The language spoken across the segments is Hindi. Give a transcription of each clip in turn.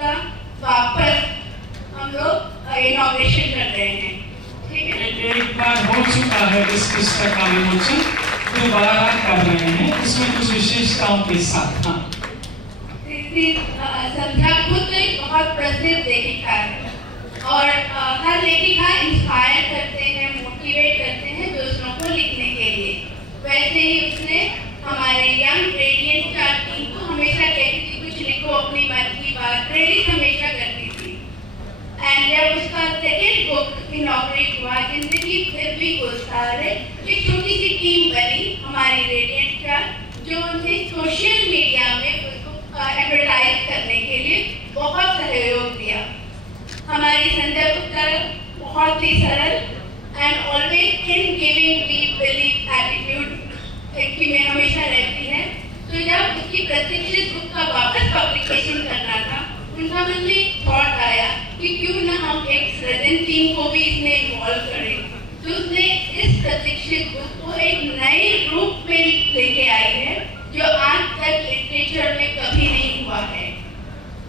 का वापस हम लोग इनॉग्रेशन कर रहे हैं। ठीक है, एक बार हो चुका है इस पुस्तक का विमोचन, दोबारा कर रहे हैं उसमें कुछ विशेषताओं के साथ। हाँ, संध्या खुद एक बहुत प्रसिद्ध लेखिका है और हर लेखिका इंस्पायर करते हैं, मोटिवेट करते हैं दूसरों को लिखने के लिए। वैसे ही उसने हमारे यंग रेडिएंट स्टार टीम को हमेशा कहती थी कुछ लिखो अपनी मन की बात, प्रेरित हमेशा करती थी। एंड जब उसका सेकेंड बुक इनॉग्रेट हुआ, जिंदगी फिर भी गुलजार है, एक छोटी सी टीम बनी हमारी रेडिएंट स्टार, जो उनसे सोशल मीडिया में एडवर्टाइज करने के लिए बहुत सहयोग दिया। हमारी संध्या गुप्ता बहुत ही सरल and always in giving we believe attitude में हमेशा रहती है। तो जब उसकी प्रतीक्षित बुक का वापस पब्लिकेशन करना था, उनका मन में थॉट आया कि क्यों ना हम एक सृजन टीम को भी इसमें इन्वॉल्व करें। तो उसने इस प्रतीक्षित बुक को एक नए रूप में लेके आई है जो आज तक लिटरेचर में कभी नहीं हुआ है।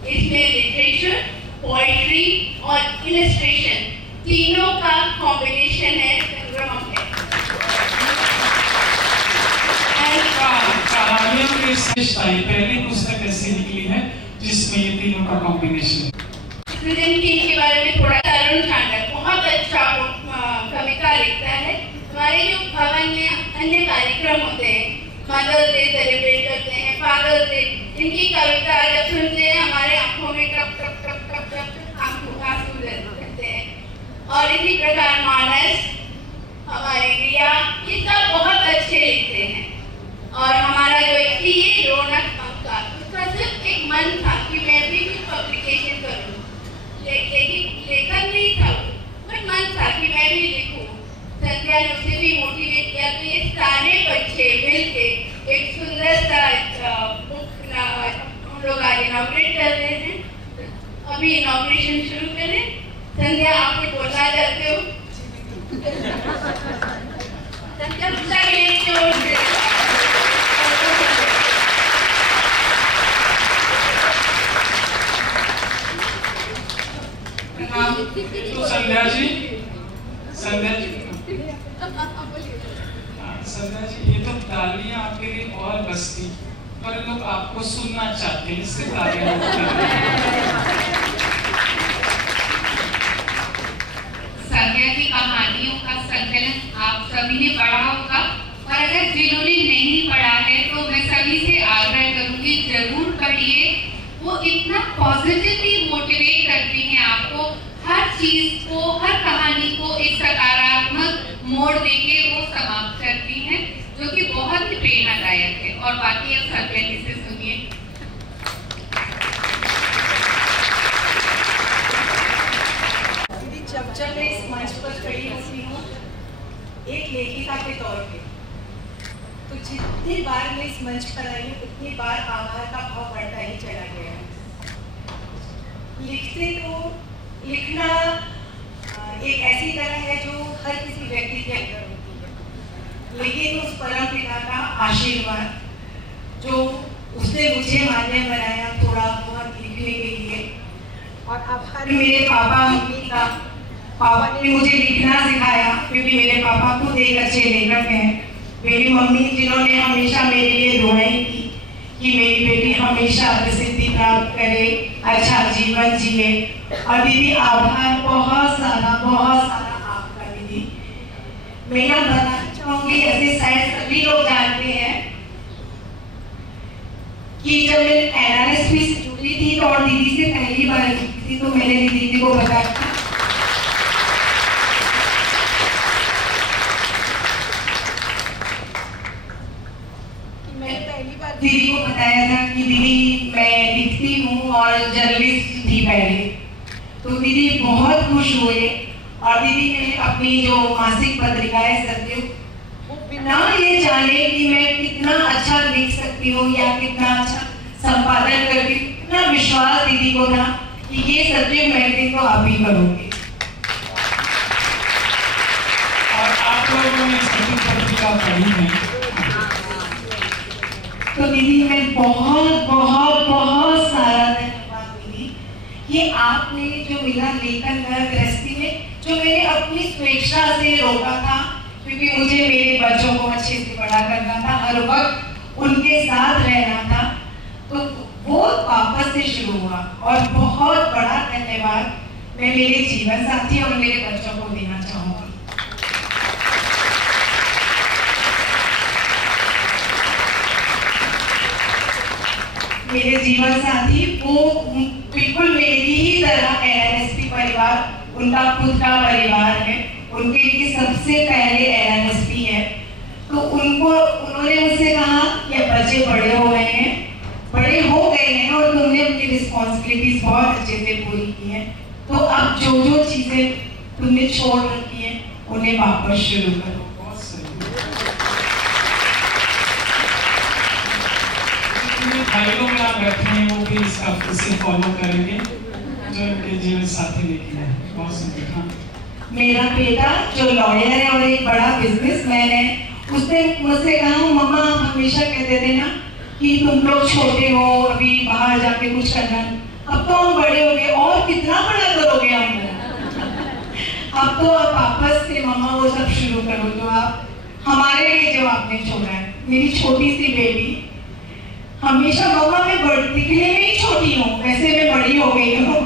इसमें लिटरेचर, पोएट्री और इलस्ट्रेशन तीनों का कॉम्बिनेशन है, संगम है। कहानियों की विशेषताएं, पहली पुस्तक ऐसी निकली है जिसमें ये तीनों का कॉम्बिनेशन। सृजन टीम के बारे में थोड़ा अरुण चांडक बहुत अच्छा कविता लिखता है। हमारे जो भवन में अन्य कार्यक्रम होते हैं, मदर्स डे सेलिब्रेट करते हैं, फादर्स डे, इनकी कविता जब सुनते हैं हमारे आंखों में टप टप टप टप टप आंसू रहते हैं। और इसी प्रकार मानस, हमारी रिया, ये सब बहुत अच्छे लिखते हैं। और हमारा जो ये रौनक पंका, उसका सिर्फ एक मन था कि मैं भी कुछ पब्लिकेशन करूँ, लेखन नहीं था बट मन था कि मैं भी लिखूँ। संध्या ने उसे भी मोटिवेट किया कि ये सारे बच्चे मिलके एक सुंदर सा बुक हम लोग आज इनॉग्रेट कर रहे हैं। अभी इनॉग्रेशन शुरू करें। संध्या, आप कुछ बोलना चाहते हो? संध्या तो संध्या जी, ये तो तालियां आपके लिए और बजती, पर लोग आपको सुनना चाहते हैं, इससे तालियां। संध्या की कहानियों का संकलन आप सभी ने पढ़ा होगा, और अगर जिन्होंने नहीं पढ़ा है तो मैं सभी से आग्रह करूंगी जरूर पढ़िए। वो इतना पॉजिटिवली मोटिवेट करती हैं आपको, हर चीज को, हर कहानी को एक सकारात्मक मोड़ देके वो समाप्त करती हैं, जो कि बहुत ही प्रेरणादायक है। और बाकी अब संध्या जी से सुनिए। जब मैं इस मंच पर खड़ी होती हूँ एक लेखिका के तौर पे, तो जितनी बार मैं इस मंच पर आई हूँ उतनी बार आभार का भाव बढ़ता ही चला गया है। लिखना एक ऐसी कला है जो हर किसी व्यक्ति के अंदर होती है, लेकिन उस परम पिता का आशीर्वाद जो उसने मुझे माध्यम बनाया थोड़ा बहुत लिखने के लिए, और आभार मेरे पापा मम्मी का। पापा ने मुझे लिखना सिखाया क्योंकि मेरे पापा खुद एक अच्छे लेखक हैं। मेरी मम्मी जिन्होंने हमेशा मेरे लिए दुआएं की कि मेरी बेटी हमेशा प्रसिद्धि प्राप्त करे, अच्छा जीवन जिए। और दीदी आभार बहुत सारा आपका दीदी। मैं यहाँ बताना चाहूँगी, ऐसे शायद सभी लोग जानते हैं कि जब मैं NRSP से जुड़ी थी तो और दीदी से पहली बार जुड़ी थी, तो मैंने दीदी को बताया दीदी को बताया था कि दीदी मैं लिखती हूँ और जर्नलिस्ट थी पहले। तो दीदी बहुत खुश हुए और दीदी ने अपनी जो मासिक पत्रिका है सत्ययुग, वो बिना ये जाने कि मैं कितना अच्छा लिख सकती हूँ या कितना अच्छा संपादन करती हूँ, इतना विश्वास दीदी को था कि ये सत्ययुग मैगजीन तो आप ही करोगे। और आप लोगों ने सत्ययुग पत्रिका पढ़ी है तो दीदी मैं बहुत बहुत बहुत सारा धन्यवाद दीदी ये आपने जो मिला लेखन गृहस्थी में, जो मैंने अपनी स्वेच्छा से रोका था, क्योंकि मुझे मेरे बच्चों को अच्छे से बड़ा करना था, हर वक्त उनके साथ रहना था, तो वो वापस से शुरू हुआ। और बहुत बड़ा धन्यवाद मैं मेरे जीवन साथी और मेरे बच्चों को देना चाहूँगी। मेरे जीवन साथी वो बिल्कुल मेरी ही तरह एनएसपी परिवार, उनका खुद का परिवार है, उनके लिए सबसे पहले एनएसपी है। तो उन्होंने मुझसे कहा कि बच्चे बड़े हो गए हैं और तुमने उनकी रिस्पॉन्सिबिलिटीज बहुत अच्छे से पूरी की है, तो अब जो चीजें तुमने छोड़ रखी है उन्हें वापस शुरू करो। फाइलों में आप बैठे हैं वो भी इसका इसे फॉलो करेंगे जो उनके जीवन साथी लेके हैं। बहुत सुंदर। मेरा बेटा जो लॉयर है और एक बड़ा बिजनेसमैन है, उसने मुझसे कहा मम्मा आप हमेशा कहते थे ना कि तुम लोग छोटे हो, अभी बाहर जाके कुछ करना, अब तो हम बड़े हो गए और कितना बड़ा करोगे हमको। अब तो आप वापस से मम्मा वो सब शुरू करो जो आप हमारे लिए जो आपने छोड़ा है। मेरी छोटी सी बेबी हमेशा मम्मा मैं दिखने में ही छोटी हूँ, वैसे मैं बड़ी हो गई हूँ।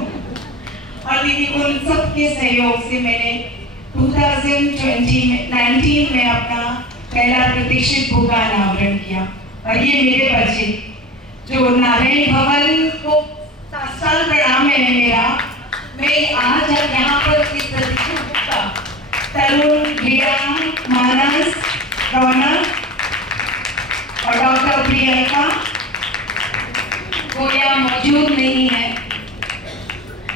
और दीदी उन सबके सहयोग से मैंने 2019 में अपना पहला प्रतिष्ठित बुक का अनावरण किया। और ये मेरे बच्चे जो नारायण भवन को 7 साल प्रणाम है मेरा, मैं आज यहाँ पर इस प्रतिष्ठित बुक का तरुण, रिया, मानस, रौनक और डॉक्टर प्रियंका वो यहाँ मौजूद नहीं है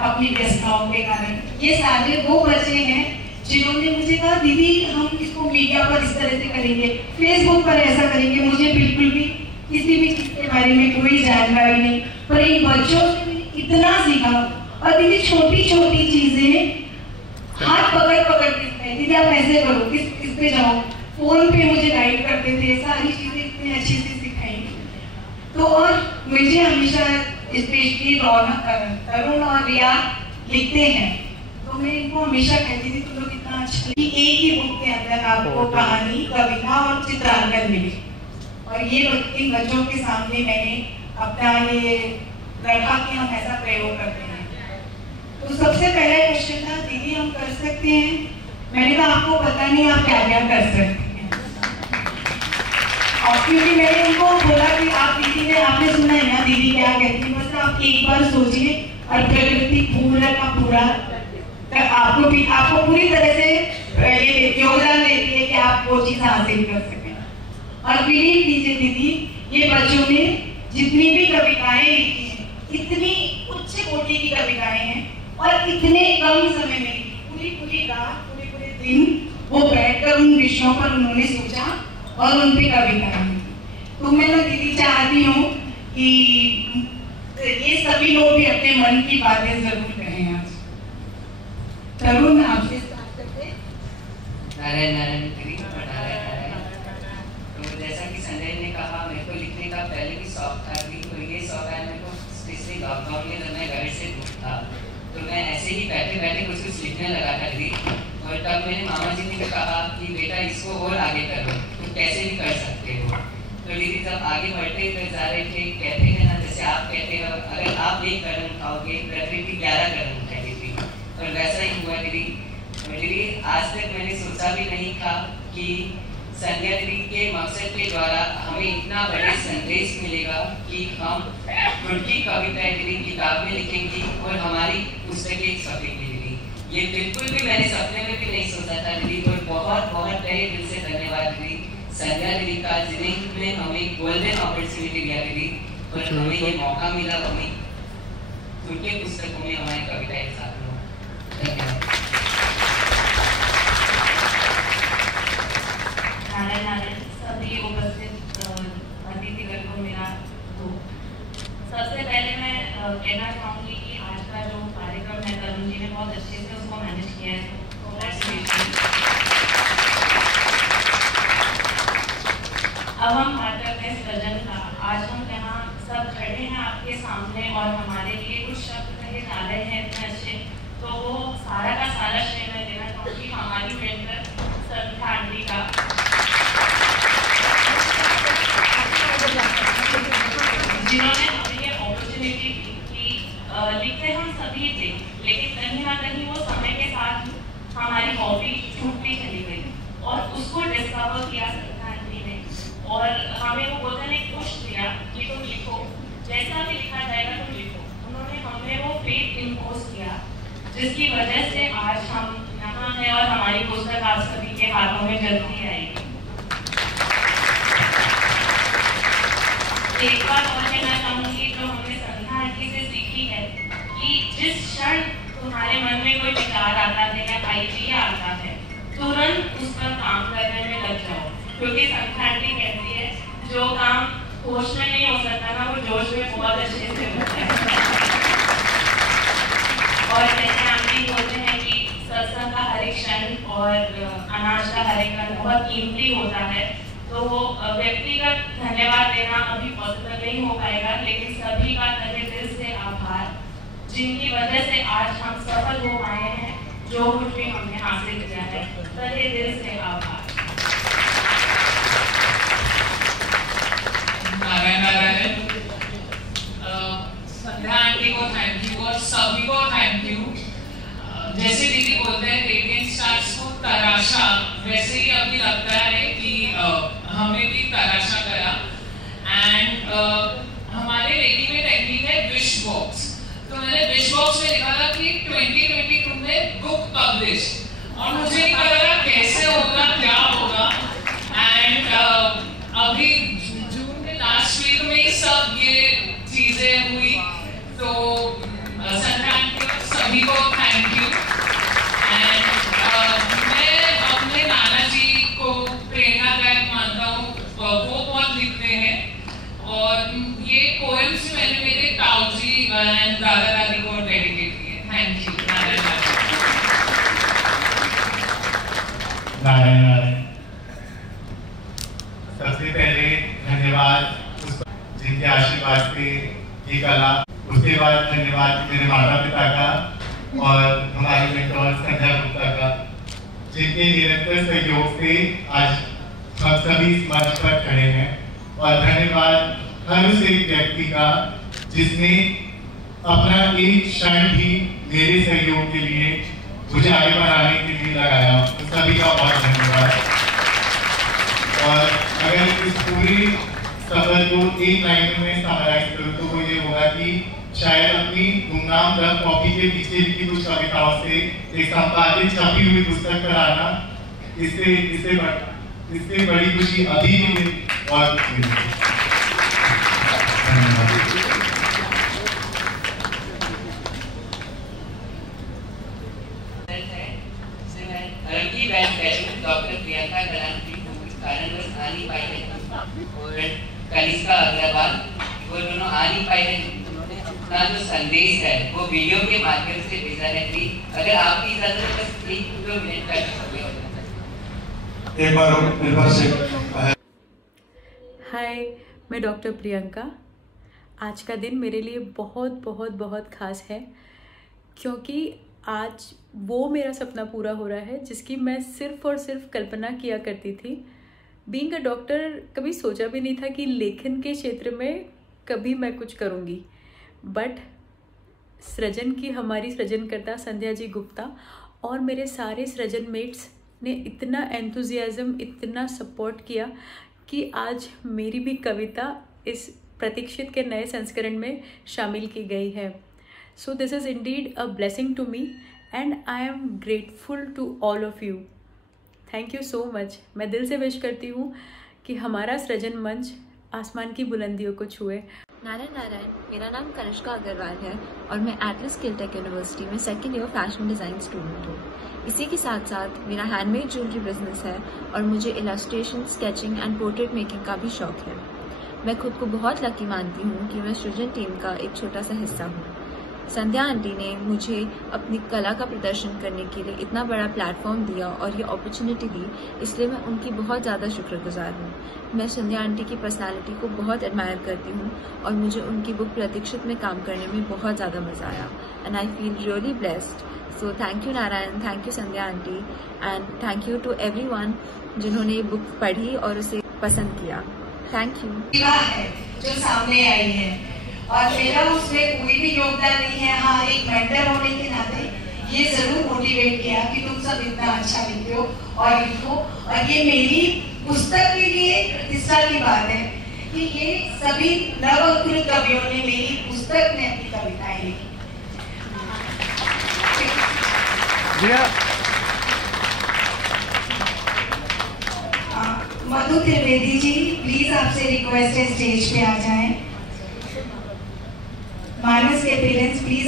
अपनी व्यस्तताओं के कारण। ये सारे वो बच्चे हैं जिन्होंने मुझे कहा दीदी हम इसको मीडिया पर इस तरह से करेंगे, फेसबुक पर ऐसा करेंगे। मुझे बिल्कुल भी किसी भी चीज के बारे में कोई जानकारी नहीं, पर इन बच्चों से मैंने इतना सीखा। और दीदी छोटी छोटी चीजें हाथ पकड़ के दीदी आप ऐसे करो, इस पे जाओ, फोन पे मुझे गाइड करते थे, सारी चीजें इतनी अच्छे से सिखाई। तो और मुझे हमेशा स्पेशली रौनक, तरुण और रिया लिखते हैं, तो मैं इनको हमेशा कहती थी तुम लोग इतना अच्छा कि एक ही बुक के अंदर आपको कहानी, कविता और चित्रांकन मिले। और ये इन बच्चों के सामने मैंने अपना ये रखा कि हम ऐसा प्रयोग करते हैं। तो सबसे पहला क्वेश्चन था दीदी हम कर सकते हैं, मैंने कहा आपको पता नहीं आप क्या क्या कर सकते हैं। और क्योंकि मैंने उनको बोला कि आप दीदी ने आपने सुना है ना दीदी क्या कहती है, बस आप एक बार सोचिए और प्रकृति पूरा का पूरा आपको पूरी तरह से ये योगदान देती है कि आप वो चीज हासिल कर सकें। और बिलीव कीजिए दीदी, ये बच्चों ने जितनी भी कविताएं लिखी हैं, इतनी उच्च कोटि की कविताएं हैं और इतने कम समय में लिखी, पूरी रात पूरे दिन वो बैठकर उन विषयों पर उन्होंने सोचा और उन पे कविताएं लिखी। तो मैं ना दीदी चाहती हूँ कि ये सभी लोग भी अपने मन की बातें जरूर कहें। आज तरुण आपसे स्टार्ट करते हैं। नारायण तो जैसा कि संजय ने कहा, मेरे को लिखने का पहले भी शौक था, तो ये शौक है मेरे को स्पेशली लॉकडाउन में जब मैं घर से दूर था तो मैं ऐसे ही बैठे कुछ लिखने लगा था दीदी। और तब मेरे मामा जी ने कहा कि बेटा इसको और आगे करो, तुम कैसे भी कर सकते हो। तो दीदी जब आगे बढ़ते जा रहे थे, कहते हैं ना जैसे आप कहते हो अगर आप 1 कदम उठाओगे प्रकृति 11 कदम उठाएगी थी, और वैसा ही हुआ दीदी। दीदी आज तक मैंने सोचा भी नहीं था कि संध्या दीदी के मकसद के द्वारा हमें इतना बड़े संदेश मिलेगा कि हम खुद की कविताएं दीदी किताब में लिखेंगी और हमारी पुस्तकें छपेंगी दीदी। ये बिल्कुल भी मैंने सपने में भी नहीं सोचा था दीदी। और बहुत बहुत तहे दिल से धन्यवाद दीदी संध्या दीदी का, जिन्हें हमें गोल्डन अपॉर्चुनिटी दिया दीदी और हमें ये मौका मिला हमें उनके पुस्तकों में हमारी कविताएं साथ लो। धन्यवाद। नारायण सभी उपस्थित अतिथिगण को मेरा तो सबसे पहले मैं कहना चाहूँगी कि आज का जो कार्यक्रम है तरुण जी ने बहुत अच्छे से उसको मैनेज किया है, तो अब हम बात करते हैं सृजन का। आज हम यहाँ सब खड़े हैं आपके सामने और हमारे लिए कुछ शब्द कहे जा रहे हैं लिखते हम सभी थे, लेकिन कहीं ना कहीं वो समय के साथ हमारी हॉबी छूटती चली गई और उसको डिस्कवर किया संध्या आंटी ने और हमें वो बोलने ने पुश दिया कि तुम लिखो, जैसा भी लिखा जाएगा तुम लिखो। उन्होंने हमें वो फेथ इम्पोज किया जिसकी वजह से आज हम यहाँ हैं और हमारी पुस्तक आप सभी के हाथों में जल्दी आएगी। एक बात और कहना चाहूँगी जो हमने संध्या आंटी से सीखी है कि जिस क्षण तुम्हारे मन में कोई विचार आता है या आइडिया आता है, तुरंत उस पर काम करने में लग जाओ, क्योंकि संध्या आंटी कहती है जो काम होश में नहीं हो सकता ना, वो जोश में बहुत अच्छे से होता है। और जैसे आंटी बोलते हैं कि सत्संग का हर एक क्षण और अनाज का हर एक कण बहुत कीमती होता है, तो वो व्यक्तिगत धन्यवाद देना अभी पॉसिबल नहीं हो पाएगा, लेकिन सभी का तहे दिल से आभार जिनकी वजह से आज हम सफल हो पाए हैं, जो कुछ भी हमने हासिल किया है, तहे दिल से आभार। नारायण नारायण। संध्या आंटी को थैंक यू और सभी को थैंक यू। जैसे दीदी बोलते हैं टेकिंग स्टार्स को तराशा, वैसे ही अभी लगता है कि हमें भी तराशा करा। एंड हमारे रेडी में टेक्निक है विश बॉक्स, तो मैंने विश बॉक्स में लिखा था कि 2022 में बुक पब्लिश, और मुझे नहीं पता था कैसे होगा, क्या होगा। एंड अभी जून के लास्ट वीक में ही सब ये चीजें हुई, तो संध्या आंटी सभी को थैंक यू। एंड मैं अपने नाना जी को प्रेरणादायक मानता हूँ, वो बहुत लिखते हैं और ये पोएम्स मैंने मेरे ताऊ जी एंड दादा दादी को डेडिकेट किए। Thank you. नारायण नारायण। सबसे पहले धन्यवाद जिनके आशीर्वाद से ये कला, उसके बाद धन्यवाद मेरे माता पिता का और हमारे मेंटोर संध्या गुप्ता का, जिनके निरंतर सहयोग से आज हम सभी इस मंच पर खड़े हैं। और धन्यवाद हर उस एक व्यक्ति का जिसने अपना एक क्षण भी मेरे सहयोग के लिए, मुझे आगे बढ़ाने के लिए लगाया, तो सभी का बहुत धन्यवाद। और अगर इस पूरे सफर को एक लाइन में समराइज करूँ तो वो ये होगा कि शायद अपनी गुमनाम रफ कॉपी के पीछे लिखी कुछ कविताओं से एक संपादित छपी हुई पुस्तक पर आना, इससे बड़ी खुशी अभी भी और डॉक्टर प्रियंका गलांटी इस कारणवश आ नहीं पाई है और कनिष्का अग्रवाल, वो दोनों आ नहीं पाए हैं। उन्होंने अपना जो संदेश है वो वीडियो के माध्यम से भेजा है। अगर आपकी इजाजत है बस 1-2 मिनट का समय हो जाए। एक बार मेरे पास एक हाय, मैं डॉक्टर प्रियंका। आज का दिन मेरे लिए बहुत बहुत बहुत ख़ास है, क्योंकि आज वो मेरा सपना पूरा हो रहा है जिसकी मैं सिर्फ़ और सिर्फ कल्पना किया करती थी। बीइंग अ डॉक्टर कभी सोचा भी नहीं था कि लेखन के क्षेत्र में कभी मैं कुछ करूँगी, बट सृजन की हमारी सृजनकर्ता संध्या जी गुप्ता और मेरे सारे सृजन मेट्स ने इतना एंथुजियाज़म, इतना सपोर्ट किया कि आज मेरी भी कविता इस प्रतीक्षित के नए संस्करण में शामिल की गई है। So this is indeed a blessing to me and I am grateful to all of you. Thank you so much. मैं दिल से विश करती हूँ कि हमारा सृजन मंच आसमान की बुलंदियों को छुए। नारायण नारायण। मेरा नाम कनिष्का अग्रवाल है और मैं एटलस स्किलटेक यूनिवर्सिटी में second year fashion design student हूँ। इसी के साथ साथ मेरा हैंडमेड ज्वेलरी बिजनेस है और मुझे illustration, sketching and portrait making का भी शौक है। मैं खुद को बहुत लकी मानती हूँ कि मैं सृजन टीम का एक छोटा सा हिस्सा हूँ। संध्या आंटी ने मुझे अपनी कला का प्रदर्शन करने के लिए इतना बड़ा प्लेटफॉर्म दिया और ये अपॉर्चुनिटी दी, इसलिए मैं उनकी बहुत ज़्यादा शुक्रगुजार हूँ। मैं संध्या आंटी की पर्सनालिटी को बहुत एडमायर करती हूँ और मुझे उनकी बुक प्रतीक्षित में काम करने में बहुत ज़्यादा मज़ा आया and I feel really blessed. So thank you Narayan, thank you Sandhya aunty and thank you to everyone जिन्होंने ये बुक पढ़ी और उसे पसंद किया। Thank you. जो सामने आई है और मेरा उसमें कोई भी योगदान नहीं है। हाँ, एक मेंटर होने के नाते ये जरूर मोटिवेट किया कि तुम सब इतना अच्छा लिखते हो और लिखो। और ये मेरी पुस्तक के लिए प्रतिष्ठा की बात है कि ये सभी नवअंकुरित कवियों ने मेरी पुस्तक में अपनी कविताएं लिखी। मधु त्रिवेदी जी, प्लीज आपसे रिक्वेस्ट है स्टेज पे आ जाएं। मानस के पेरेंट्स प्लीज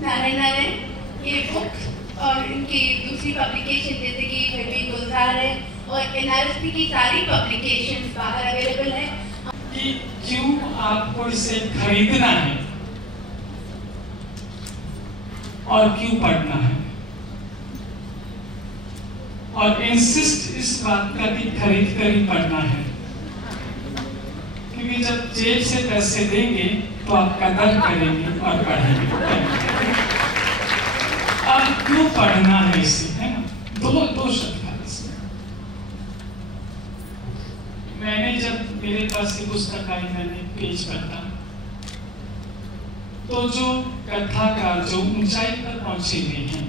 नारायण ये बुक और इनकी दूसरी पब्लिकेशन जैसे कि बेबी गुलजार है और एनआरएसपी की सारी पब्लिकेशंस बाहर अवेलेबल है। कि क्यों आपको इसे खरीदना है और क्यों पढ़ना है, और इंसिस्ट इस बात का कि खरीद कर ही पढ़ना है, क्योंकि जब जेब से पैसे देंगे तो आप कदर करेंगे और पढ़ेंगे। अब क्यों पढ़ना है इसे, है ना? दो शब्द है इसमें। मैंने जब मेरे पास ये पुस्तक आई, मैंने पेज पढ़ा तो जो कथाकार जो ऊंचाई पर पहुंचे हुए हैं,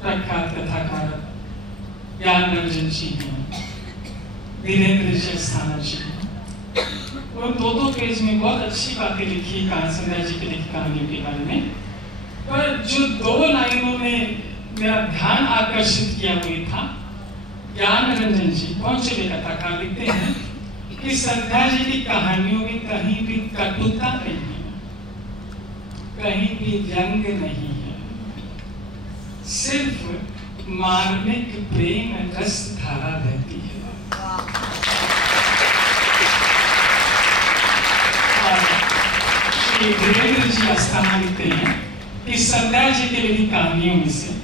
प्रख्यात कथाकार ज्ञानरंजन जी हैं, वीरेंद्र जी स्थाना जी हैं, और दो पेज में बहुत अच्छी बातें लिखी संध्या जी की लिखी कहानियों के बारे में। पर जो दो लाइनों में मेरा ध्यान आकर्षित किया हुआ था, ज्ञानरंजन जी पहुंचे हुए कथाकार लिखते हैं कि संध्या जी की कहानियों में कहीं भी कटुता नहीं है, कहीं भी व्यंग नहीं है, सिर्फ मार्मिक प्रेम रस धारा रहती है। श्री वीरेंद्र जी अस्थाना लिखते हैं कि संध्या जी के लिए कहानियों में से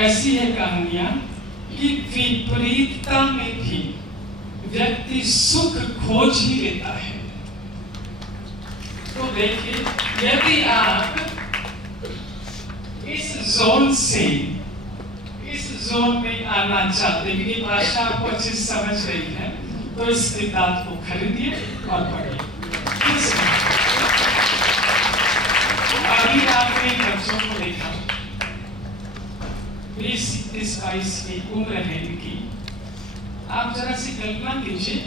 ऐसी है कहानियां कि विपरीतता में भी व्यक्ति सुख खोज ही लेता है। तो देखिए, यदि आप इस जोन से इस जोन में आना चाहते हैं, क्योंकि भाषा आपको अच्छे से समझ रही है, तो इस किताब को खरीदिए और पढ़िए। अभी आपने बच्चों को देखा, 20-22 की उम्र है इनकी। आप जरा सी कल्पना कीजिए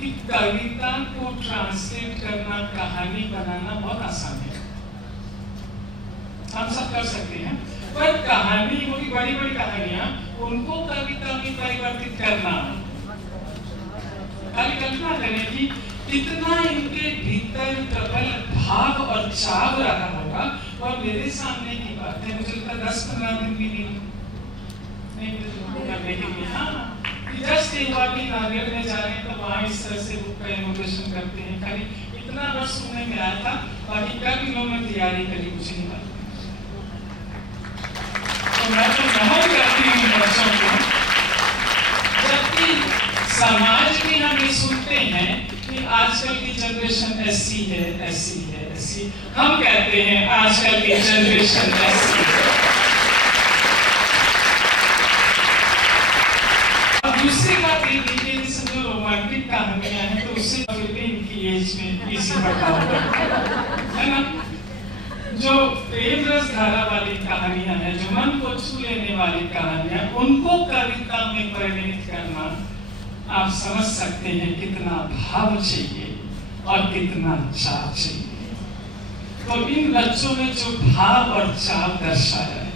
कि कविता को ट्रांसलेट करना, कहानी बनाना बहुत आसान है, हम सब कर सकते हैं। पर कहानी, वो बड़ी बड़ी कहानियां, उनको कविता में परिवर्तित करना, खाली कल्पना करें कि कितना इनके भीतर प्रबल भाव और चाव रहा होगा। और मेरे सामने की बात है, मुझे लगता 10-15 दिन भी नहीं करने के लिए। हाँ, जस्ट एक बार भी नारियल में जा रहे हैं तो वहाँ इस तरह से बुक का इनोवेशन करते हैं। खाली इतना बस सुनने में आया था, बाकी कब इन लोगों ने तैयारी करी कुछ नहीं पता। तो मैं तो नमन करती हूँ बच्चों को, जबकि समाज में हम ये सुनते हैं कि आजकल की जनरेशन ऐसी है, ऐसी है, ऐसी। हम कहते हैं आजकल की जनरेशन ऐसी है। अब दूसरी बात ये देखिए, जैसे जो रोमांटिक कहानियां हैं, तो उससे इनकी एज में इसी बटाव है ना। जो प्रेम रस धारा वाली कहानियां हैं, जो मन को छू लेने वाली कहानियां, उनको कविता में परिणित करना, आप समझ सकते हैं कितना भाव चाहिए और कितना चाव चाहिए। तो इन बच्चों ने जो भाव और चाव दर्शाया है,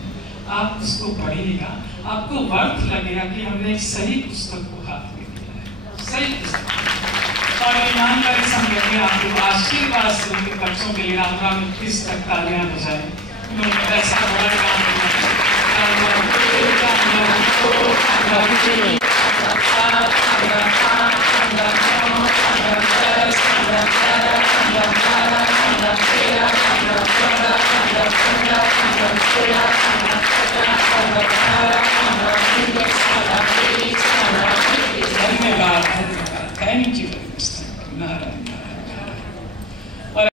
आप उसको पढ़िएगा, आपको वर्थ लगेगा कि हमने एक सही पुस्तक को हाथ में दिया है। सही और ईमानदारी संग में आप लोग आशीर्वाद से उनके बच्चों के लिए राम किस तक तालियां बजाएं। उन्होंने ऐसा बड़ा काम धन्यवाद। Thank you very much.